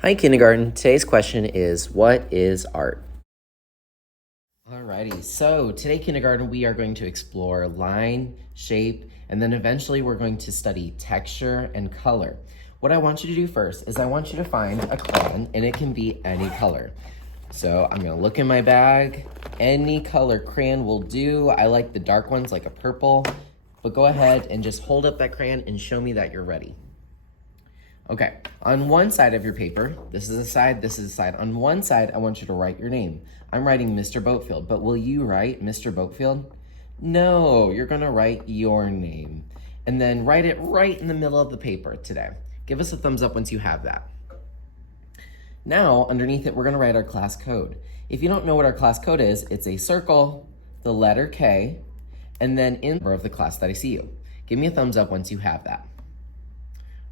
Hi, kindergarten. Today's question is, what is art? Alrighty, so today, kindergarten, we are going to explore line, shape, and then eventually we're going to study texture and color. What I want you to do first is I want you to find a crayon, and it can be any color. So I'm gonna look in my bag. Any color crayon will do. I like the dark ones, like a purple, but go ahead and just hold up that crayon and show me that you're ready. Okay, on one side of your paper, this is a side, this is a side. On one side, I want you to write your name. I'm writing Mr. Boatfield, but will you write Mr. Boatfield? No, you're gonna write your name. And then write it right in the middle of the paper today. Give us a thumbs up once you have that. Now, underneath it, we're gonna write our class code. If you don't know what our class code is, it's a circle, the letter K, and then in the number of the class that I see you. Give me a thumbs up once you have that.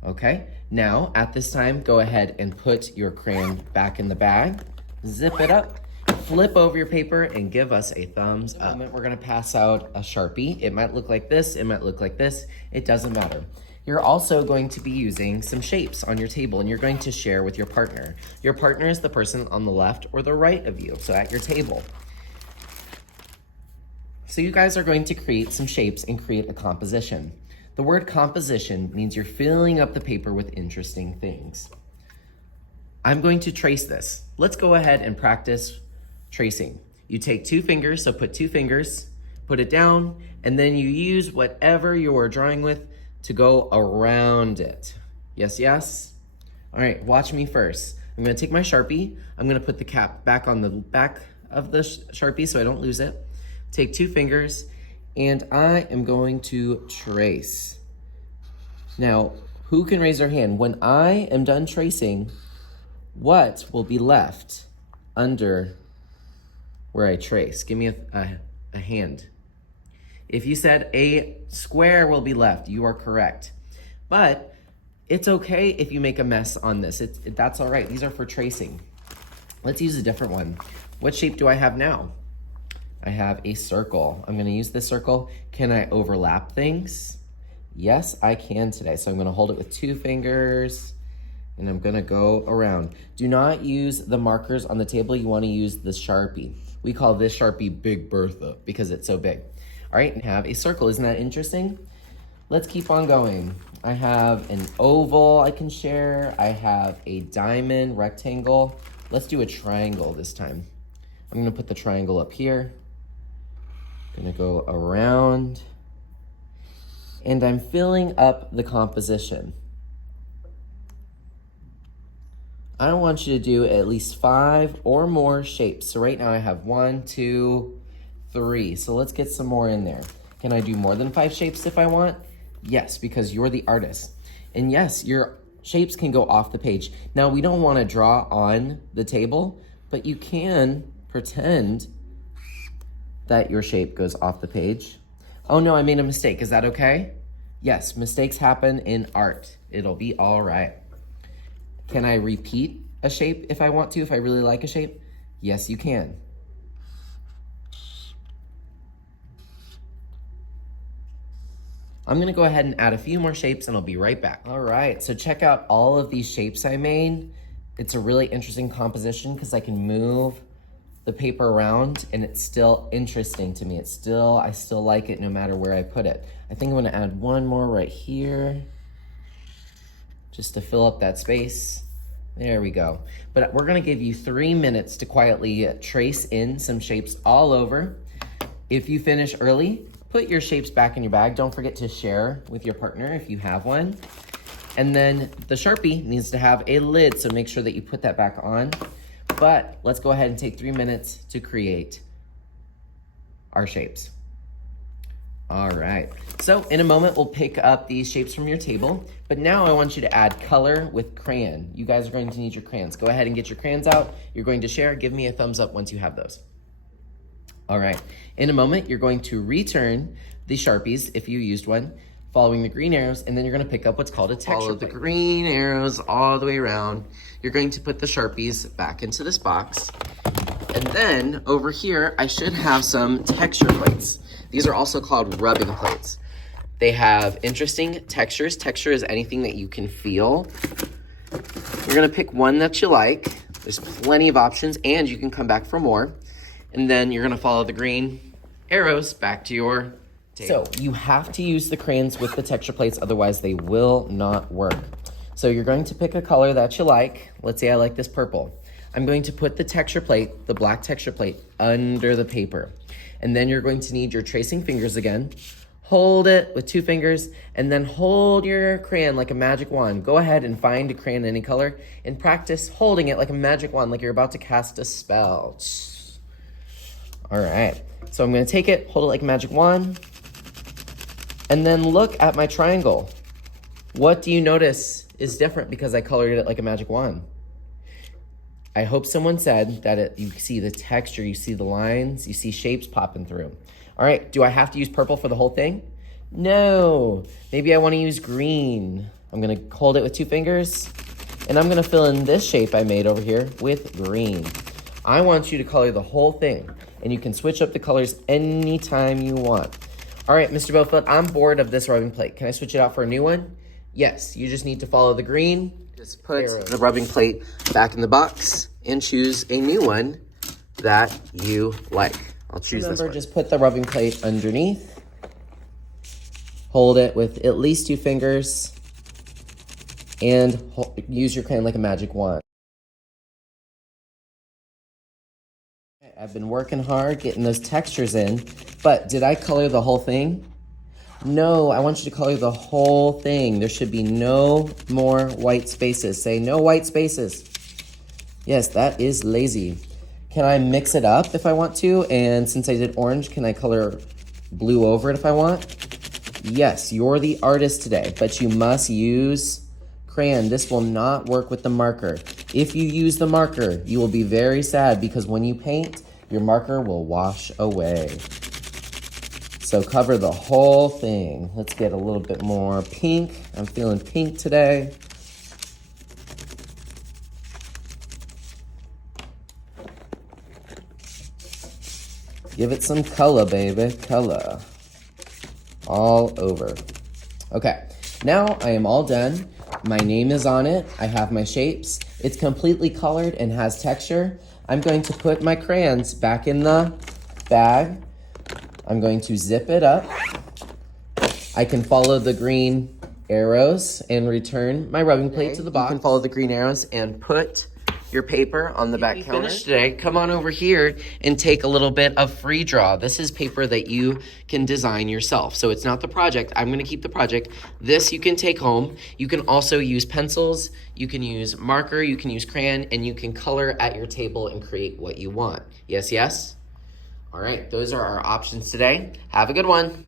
Okay, now at this time, go ahead and put your crayon back in the bag, zip it up, flip over your paper, and give us a thumbs up. We're gonna pass out a Sharpie. It might look like this, it might look like this, it doesn't matter. You're also going to be using some shapes on your table, and you're going to share with your partner. Your partner is the person on the left or the right of you, so at your table. So you guys are going to create some shapes and create a composition. The word composition means you're filling up the paper with interesting things. I'm going to trace this. Let's go ahead and practice tracing. You take 2 fingers, so put 2 fingers, put it down, and then you use whatever you're drawing with to go around it. Yes, yes? All right, watch me first. I'm gonna take my Sharpie. I'm gonna put the cap back on the back of the Sharpie so I don't lose it. Take 2 fingers, and I am going to trace. Now, who can raise their hand? When I am done tracing, what will be left under where I trace? Give me a hand. If you said a square will be left, you are correct. But it's okay if you make a mess on this. That's all right. These are for tracing. Let's use a different one. What shape do I have now? I have a circle. I'm gonna use this circle. Can I overlap things? Yes, I can today. So I'm gonna hold it with 2 fingers and I'm gonna go around. Do not use the markers on the table. You wanna use the Sharpie. We call this Sharpie Big Bertha because it's so big. All right, and have a circle. Isn't that interesting? Let's keep on going. I have an oval I can share. I have a diamond, rectangle. Let's do a triangle this time. I'm gonna put the triangle up here. Gonna go around, and I'm filling up the composition. I want you to do at least 5 or more shapes. So right now I have 1, 2, 3. So let's get some more in there. Can I do more than 5 shapes if I want? Yes, because you're the artist. And yes, your shapes can go off the page. Now we don't wanna draw on the table, but you can pretend that your shape goes off the page. Oh no, I made a mistake. Is that okay? Yes, mistakes happen in art. It'll be all right. Can I repeat a shape if I want to, if I really like a shape? Yes, you can. I'm gonna go ahead and add a few more shapes and I'll be right back. All right, so check out all of these shapes I made. It's a really interesting composition because I can move the paper around and it's still interesting to me. I still like it no matter where I put it. I think I'm gonna add one more right here just to fill up that space. There we go. But we're gonna give you 3 minutes to quietly trace in some shapes all over. If you finish early, put your shapes back in your bag. Don't forget to share with your partner if you have one. And then the Sharpie needs to have a lid, so make sure that you put that back on. But let's go ahead and take 3 minutes to create our shapes. All right, so in a moment, we'll pick up these shapes from your table, but now I want you to add color with crayon. You guys are going to need your crayons. Go ahead and get your crayons out. You're going to share. Give me a thumbs up once you have those. All right, in a moment, you're going to return the Sharpies if you used one, following the green arrows, and then you're gonna pick up what's called a texture plate. Follow the green arrows all the way around. You're going to put the Sharpies back into this box. And then over here, I should have some texture plates. These are also called rubbing plates. They have interesting textures. Texture is anything that you can feel. You're gonna pick one that you like. There's plenty of options and you can come back for more. And then you're gonna follow the green arrows back to your table. So you have to use the crayons with the texture plates, otherwise they will not work. So you're going to pick a color that you like. Let's say I like this purple. I'm going to put the texture plate, the black texture plate, under the paper. And then you're going to need your tracing fingers again. Hold it with 2 fingers and then hold your crayon like a magic wand. Go ahead and find a crayon any color and practice holding it like a magic wand, like you're about to cast a spell. All right, so I'm gonna take it, hold it like a magic wand, and then look at my triangle. What do you notice is different because I colored it like a magic wand? I hope someone said that you see the texture, you see the lines, you see shapes popping through. All right, do I have to use purple for the whole thing? No, maybe I wanna use green. I'm gonna hold it with 2 fingers, and I'm gonna fill in this shape I made over here with green. I want you to color the whole thing, and you can switch up the colors anytime you want. All right, Mr. Bowfield, I'm bored of this rubbing plate. Can I switch it out for a new one? Yes, you just need to follow the green. Just put the rubbing plate back in the box and choose a new one that you like. I'll choose this one. Just put the rubbing plate underneath. Hold it with at least 2 fingers and use your crayon like a magic wand. I've been working hard getting those textures in, but did I color the whole thing? No, I want you to color the whole thing. There should be no more white spaces. Say no white spaces. Yes, that is lazy. Can I mix it up if I want to? And since I did orange, can I color blue over it if I want? Yes, you're the artist today, but you must use crayon. This will not work with the marker. If you use the marker, you will be very sad because when you paint, your marker will wash away. So cover the whole thing. Let's get a little bit more pink. I'm feeling pink today. Give it some color, baby, color. All over. Okay, now I am all done. My name is on it. I have my shapes. It's completely colored and has texture. I'm going to put my crayons back in the bag. I'm going to zip it up. I can follow the green arrows and return my rubbing plate to the box. You can follow the green arrows and put your paper on the back counter. Today, come on over here and take a little bit of free draw. This is paper that you can design yourself. So it's not the project. I'm gonna keep the project. This you can take home. You can also use pencils, you can use marker, you can use crayon, and you can color at your table and create what you want. Yes, yes? All right, those are our options today. Have a good one.